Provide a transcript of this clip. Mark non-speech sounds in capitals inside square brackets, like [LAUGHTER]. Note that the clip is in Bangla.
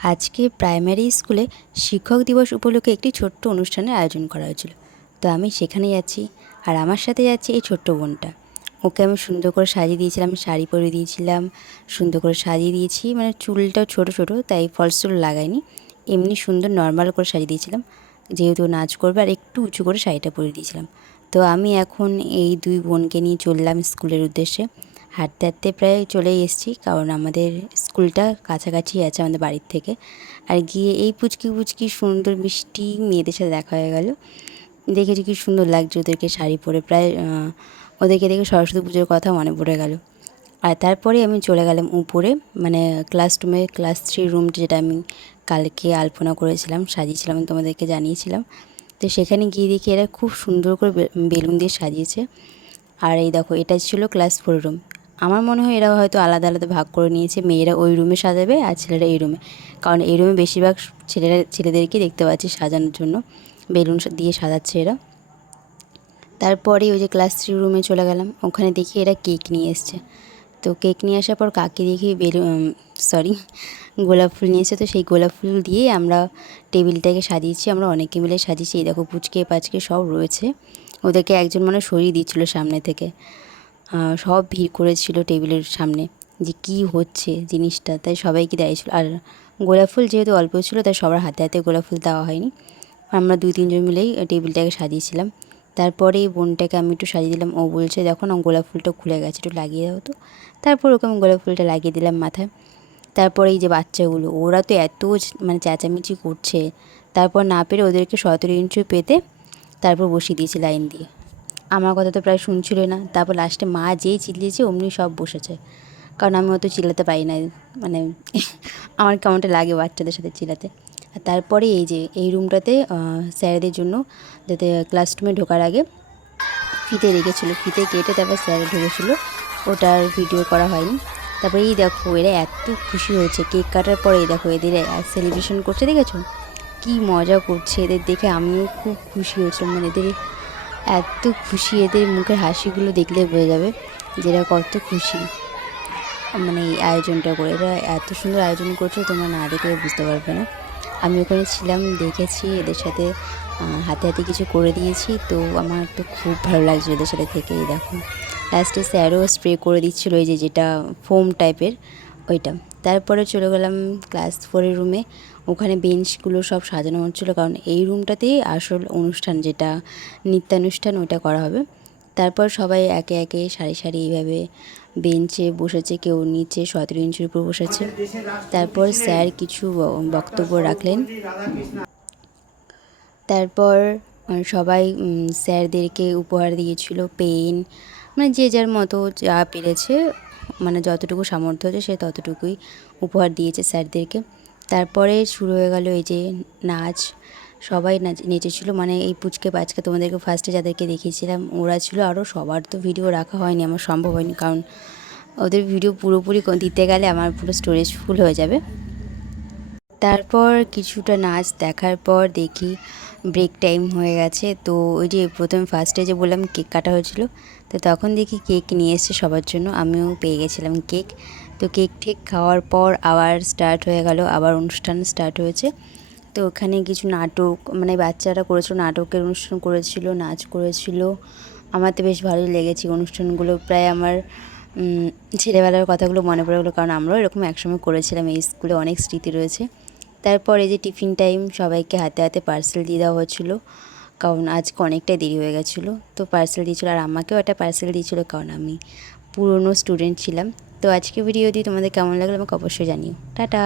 আজকে প্রাইমারি স্কুলে শিক্ষক দিবস উপলক্ষে একটি ছোট্ট অনুষ্ঠানের আয়োজন করা হয়েছিল। তো আমি সেখানে যাচ্ছি আর আমার সাথে যাচ্ছে এই ছোট্ট বোনটা। ওকে আমি সুন্দর করে সাজিয়ে দিয়েছিলাম, শাড়ি পরে দিয়েছিলাম, সুন্দর করে সাজিয়ে দিয়েছি। মানে চুলটাও ছোট ছোট, তাই ফলস চুল লাগাইনি। এমনি সুন্দর নর্মাল করে সাজিয়ে দিয়েছিলাম। যেহেতু নাচ করবে আর একটু উঁচু করে শাড়িটা পরে দিয়েছিলাম। তো আমি এখন এই দুই বোনকে নিয়ে চললাম স্কুলের উদ্দেশ্যে। হাঁটতে হাঁটতে প্রায় চলেই এসেছি, কারণ আমাদের স্কুলটা কাছাকাছি আছে আমাদের বাড়ির থেকে। আর গিয়ে এই পুচকি পুচকি সুন্দর মিষ্টি মেয়েদের সাথে দেখা হয়ে গেল। দেখেছি কি সুন্দর লাগছে ওদেরকে শাড়ি পরে। প্রায় ওদেরকে দেখে সরস্বতী পুজোর কথা মনে পড়ে গেল। আর তারপরে আমি চলে গেলাম উপরে মানে ক্লাসরুমে ক্লাস থ্রি রুমটা যেটা আমি কালকে আলপনা করেছিলাম, সাজিয়েছিলাম তোমাদেরকে জানিয়েছিলাম। তো সেখানে গিয়ে দেখি এরা খুব সুন্দর করে বেলুন দিয়ে সাজিয়েছে। আর এই দেখো, এটা ছিল ক্লাস ফোর রুম। আমার মনে হয় এরা হয়তো আলাদা আলাদা ভাগ করে নিয়েছে। মেয়েরা ওই রুমে সাজাবে আর ছেলেরা এই রুমে। কারণ এই রুমে বেশিরভাগ ছেলেরা, ছেলেদেরকে দেখতে পাচ্ছি সাজানোর জন্য। বেলুন দিয়ে সাজাচ্ছে এরা। তারপরে ওই যে ক্লাস থ্রি রুমে চলে গেলাম। ওখানে দেখি এরা কেক নিয়ে এসছে। তো কেক নিয়ে আসার পর কাকে দেখি বেলুন সরি গোলাপ ফুল নিয়ে তো সেই গোলাপ ফুল দিয়ে আমরা টেবিলটাকে সাজিয়েছি। আমরা অনেকে মিলে সাজিয়েছি। এই দেখো পুচকে পাচকে সব রয়েছে। ওদেরকে একজন মানে সরিয়ে দিচ্ছিল সামনে থেকে। সব ভিড় করেছিল টেবিলের সামনে যে কি হচ্ছে জিনিসটা, তাই সবাইকে দেয়ছিল আর গোলাপ ফুল যেহেতু অল্প ছিল, তাই সবার হাতে হাতে গোলাপ ফুল দেওয়া হয়নি। আমরা দুই তিনজন মিলেই টেবিলটাকে সাজিয়েছিলাম। তারপরে বোনটাকে আমি একটু সাজিয়ে দিলাম। ও বলছে, দেখো না, গোলাপ ফুলটা খুলে গেছে, একটু লাগিয়ে দাও তো। তারপর ওকে আমি গোলাপ ফুলটা লাগিয়ে দিলাম মাথায়। তারপরে এই যে বাচ্চাগুলো, ওরা তো এত মানে চেঁচামেচি করছে। তারপর না পেরে ওদেরকে সতেরো ইঞ্চি পেতে তারপর বসিয়ে দিয়েছি লাইন দিয়ে। আমার কথা তো প্রায় শুনছিল না। তারপর লাস্টে মা যেই চিল্লিয়েছে, অমনি সব বসেছে। কারণ আমি অত চিল্লাতে পারি না মানে [LAUGHS] আমার কেমনটা লাগে বাচ্চাদের সাথে চিল্লাতে। আর তারপরে এই যে, এই রুমটাতে স্যারেদের জন্য যাতে ক্লাসরুমে ঢোকার আগে ফিতে রেখেছিলো। ফিতে কেটে তারপর স্যার ঢুকেছিলো। ওটার ভিডিও করা হয়নি। তারপরে এই দেখো, এরা এত খুশি হয়েছে। কেক কাটার পরে এই দেখো, এদের সেলিব্রেশন করছে, দেখেছ? কী মজা করছে এদের দেখে। আমিও খুব খুশি হয়েছিলাম। মানে এদের এত খুশি এদের মুখের হাসিগুলো দেখলে বোঝা যাবে যে এরা কত খুশি। মানে এই আয়োজনটা করে, এরা এত সুন্দর আয়োজন করছে তোমরা না দেখলে বুঝতে পারবে না। আমি ওখানে ছিলাম, দেখেছি এদের সাথে হাতে হাতে কিছু করে দিয়েছি, তো আমার তো খুব ভালো লাগছে এদের সাথে থেকে, এই দেখো। লাস্টে স্যারও স্প্রে করে দিচ্ছিল ওই যে যেটা ফোম টাইপের ওইটা। তারপরে চলে গেলাম ক্লাস ফোরের রুমে ওখানে বেঞ্চগুলো সব সাজানো হচ্ছিল, কারণ এই রুমটাতেই আসল অনুষ্ঠান যেটা, নিত্যানুষ্ঠান ওইটা করা হবে। তারপর সবাই একে একে সারি সারি এইভাবে বেঞ্চে বসেছে, কেউ নিচে সতেরো ইঞ্চির উপর বসেছে। তারপর স্যার কিছু বক্তব্য রাখলেন। তারপর সবাই স্যারদেরকে উপহার দিয়েছিল, পেন মানে যে যার মতো যা পেরেছে মানে যতটুকু সামর্থ্য হচ্ছে সে ততটুকুই উপহার দিয়েছে স্যারদেরকে। তারপরে শুরু হয়ে গেল এই যে নাচ। সবাই নাচ, নেচেছিল। মানে এই পুচকে পাচকে তোমাদেরকে ফার্স্টে যাদেরকে দেখিয়েছিলাম, ওরা ছিল আরও সবার তো ভিডিও রাখা হয়নি, আমার সম্ভব হয়নি। কারণ ওদের ভিডিও পুরোপুরি দিতে গেলে আমার পুরো স্টোরেজ ফুল হয়ে যাবে। তারপর কিছুটা নাচ দেখার পর দেখি ব্রেক টাইম হয়ে গেছে। তো ওই যে প্রথমে ফার্স্টে যে বললাম কেক কাটা হয়েছিল, তো তখন দেখি কেক নিয়ে এসছে সবার জন্য। আমিও পেয়ে গেছিলাম কেক তো কেক ঠেক খাওয়ার পর আবার স্টার্ট হয়ে গেল, আবার অনুষ্ঠান স্টার্ট হয়েছে। তো ওখানে কিছু নাটক মানে বাচ্চারা করেছিল, নাটকের অনুষ্ঠান করেছিল, নাচ করেছিল। আমার তো বেশ ভালোই লেগেছে অনুষ্ঠানগুলো। প্রায় আমার ছেলেবেলার কথাগুলো মনে পড়ে গেলো, কারণ আমরাও এরকম একসময় করেছিলাম, এই স্কুলে অনেক স্মৃতি রয়েছে। তারপর এই যে টিফিন টাইম সবাইকে হাতে হাতে পার্সেল দিয়ে দেওয়া হচ্ছিল কারণ আজকে অনেকটাই দেরি হয়ে গেছিল। তো পার্সেল দিয়েছিলো, আর আমাকেও একটা পার্সেল দিয়েছিলো, কারণ আমি পুরনো স্টুডেন্ট ছিলাম। তো আজকে ভিডিও দিয়ে তোমাদের কেমন লাগল আমাকে অবশ্যই জানিও। টাটা!